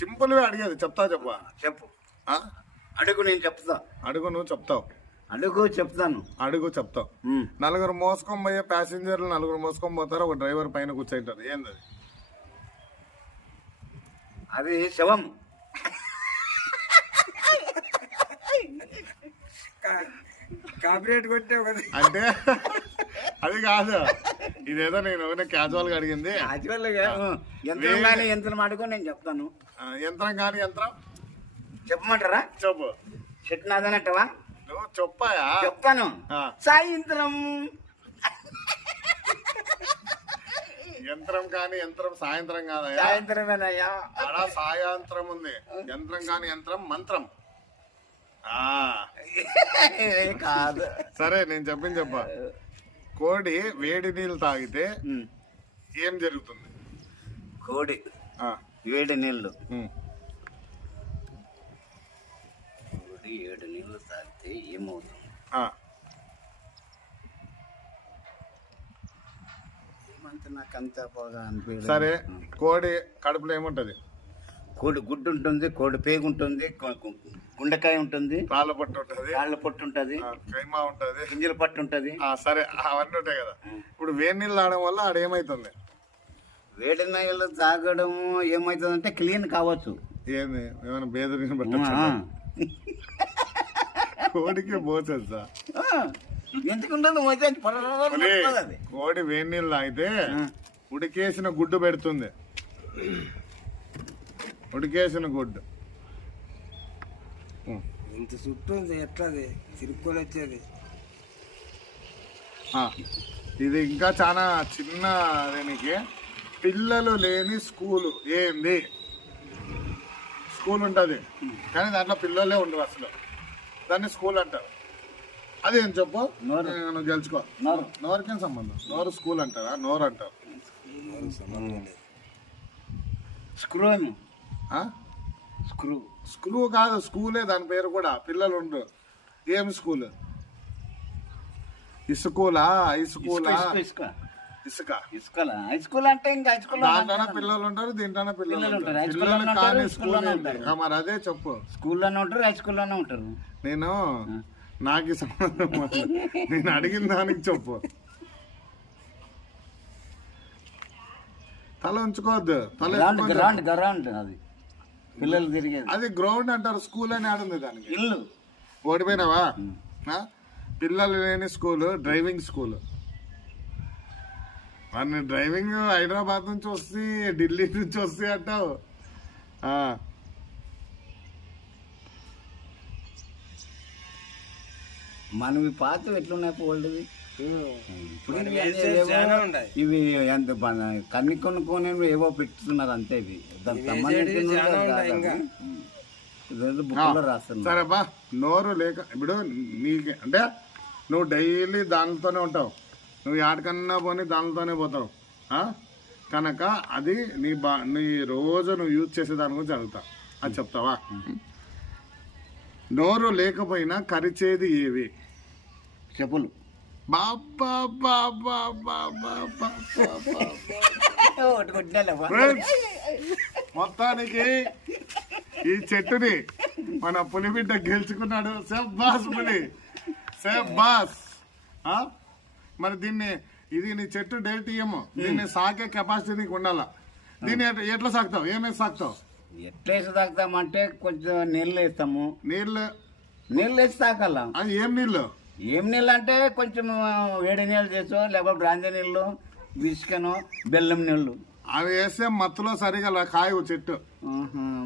Simple గా అడిగేది చెప్తా చెప్పు. అడుగు, నేను చెప్తా. అడుగు, నువ్వు చెప్తావు. అడుగు, చెప్తాను. అడుగు, చెప్తావు. నలుగురు మోసుకొని పోయే ప్యాసింజర్లు నలుగురు మోసుకొని పోతారు, ఒక డ్రైవర్ పైన కూర్చుంటారు. ఏంది అది? శవం. కాపరేట్ కొట్టే అంటే అది కాదు, ఇదేదో నేను క్యాజువల్ గా అడిగింది. యంత్రం కానీ యంత్రం అడుగు, నేను చెప్తాను. యంత్రం కానీ యంత్రం చెప్పమంటారా? చెప్పు. చెట్టు నాదనట్టవా? నువ్వు చెప్పాయా? చెప్తాను. సాయంత్రం. యంత్రం కానీ యంత్రం సాయంత్రం కాదయ్యా. సాయంత్రమేనయ్యా. అలా సాయంత్రం ఉంది. యంత్రం కానీ యంత్రం మంత్రం. కాదు. సరే, నేను చెప్పింది చెప్ప. కోడి వేడి నీళ్ళు తాగితే ఏం జరుగుతుంది? కోడి వేడి నీళ్ళు కోడి 7 నీళ్ళు తాగితే ఏమవుతుంది? ఏమంత నాకంతా బాగా అనిపించదు. సరే, కోడి కడుపులో ఏముంటది? కోడి గుడ్డు ఉంటుంది, కోడి పేగు ఉంటుంది, గుండెకాయ ఉంటుంది, రాళ్ళ పట్టు ఉంటుంది, రాళ్ళ పొట్టు ఉంటుంది, కైమా ఉంటుంది, గింజల పట్టు ఉంటుంది. సరే, అవన్నీ ఉంటాయి కదా. ఇప్పుడు వేడి నీళ్ళు తాగడం వల్ల ఆడ ఏమైతుంది? వేడి నీళ్ళు తాగడం ఏమవుతుంది అంటే క్లీన్ కావచ్చు. ఏంది, ఏమైనా బేదరిని పెట్టచ్చు? కోడికి పోసేస్తా. ఎందుకుంటుంది? కోడి వేడి నీళ్ళు తాగితే ఉడికేసిన గుడ్డు పెడుతుంది. ఉడికేసిన గుడ్డు ఇంత చుట్టూ ఎట్లా తిరుక్కొని వచ్చేది? ఇది ఇంకా చాలా చిన్న దీనికి. పిల్లలు లేని స్కూలు ఏంది? స్కూల్ ఉంటుంది కానీ దాంట్లో పిల్లలే ఉండరు అసలు, దాన్ని స్కూల్ అంటారు. అది ఏం చెప్పు, నువ్వు గెలుచుకో. నోరుకేం సంబంధం? నోరు స్కూల్ అంటారా? నోరు అంటారు. స్క్రూ కాదు, స్కూలే దాని పేరు కూడా. పిల్లలు ఉండరు. ఏం స్కూల్? ఇసుకూలా? ఇసుక ఇసుకలు అంటే ఇంకా దాంట్లోనే పిల్లలు ఉంటారు, దీంట్లోనే పిల్లలు ఉంటారు. పిల్లలు కానీ స్కూల్ మరి అదే చెప్పు. స్కూల్లోనే ఉంటారు, హై స్కూల్లోనే ఉంటారు. నేను నాకు సంబంధం, నేను అడిగిన దానికి చెప్పు. తల ఉంచుకోవద్దు. గ్రౌండ్ అది పిల్లలు తిరిగేది. అది గ్రౌండ్ అంటారు. స్కూల్ అని ఆడుంది దానికి. ఇల్లు. ఓడిపోయినావా? పిల్లలు లేని స్కూల్ డ్రైవింగ్ స్కూల్. వాడిని డ్రైవింగ్ హైదరాబాద్ నుంచి వస్తే, ఢిల్లీ నుంచి వస్తే అంటావు. మనవి పాత ఎట్లున్నాయి ఓల్డ్వి. ఇవి ఎంత కన్ని కొనుక్కొని ఏవో పెట్టుతున్నారు అంతే. ఇవి బుక్లో రాస్తున్నారు. సరేపా, నోరు లేక ఇప్పుడు నీకు అంటే నువ్వు డైలీ దానితోనే ఉంటావు, నువ్వు ఎక్కడికన్నా పోనీ దానితోనే పోతావు కనుక అది నీ రోజు నువ్వు యూజ్ చేసే దాని గురించి అడుగుతా. అది చెప్తావా? నోరు లేకపోయినా కరిచేది ఏవి? చెప్పులు. మొత్తానికి ఈ చెట్టుని మన పులిబిడ్డ గెలుచుకున్నాడు. శబ్బాస్ పులి, శబ్బాస్. మరి దీన్ని, ఇది నీ చెట్టు డైరెక్ట్ ఇయ్యము, దీన్ని సాకే కెపాసిటీ నీకు ఉండాల. దీన్ని ఎట్లా సాగుతావు? ఏమేసి సాగుతావు? ఎట్లా వేసి తాగుతామంటే కొంచెం నీళ్ళు వేస్తాము. నీళ్ళు వేసి తాకాల. అది ఏం నీళ్ళు? ఏం నీళ్ళు అంటే కొంచెం వేడి నీళ్ళు చేసో, లేకపోతే బ్రాంజీ నీళ్ళు, బిస్కను, బెల్లం నీళ్ళు అవి వేస్తే మత్తులో సరిగా కాయవు చెట్టు.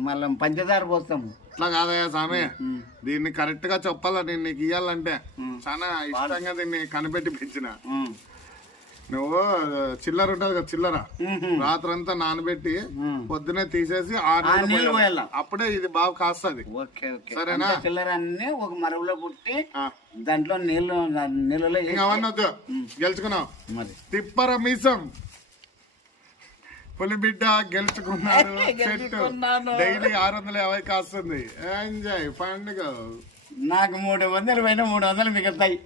మళ్ళీ పంచదార పోస్తాము. అట్లా కాదయ్యా స్వామి, దీన్ని కరెక్ట్ గా చెప్పాలా. నేను నీకు ఇయ్యాలంటే చాలా ఇష్టంగా దీన్ని కనిపెట్టి పెంచిన. నువ్వు చిల్లర ఉంటది కదా, చిల్లర రాత్రంతా నానబెట్టి పొద్దునే తీసేసి 6 నీళ్ళు అప్పుడే ఇది బాగా కాస్తుంది. సరేనా? చిల్లరన్నీ ఒక మరుగులో పుట్టి దాంట్లో నీళ్ళలో అవన్నీ వద్దు. గెలుచుకున్నావు. మరి తిప్పర మీసం పులిబిడ్డ గెలుచుకున్నాడు. చెట్టు డైలీ 650 కాస్తుంది. ఎంజాయ్ పండుగ. నాకు 300 పైన 300 మిగులుతాయి.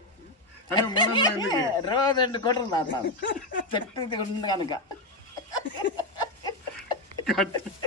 రోజు 2 కోట్లు చెట్టు కనుక.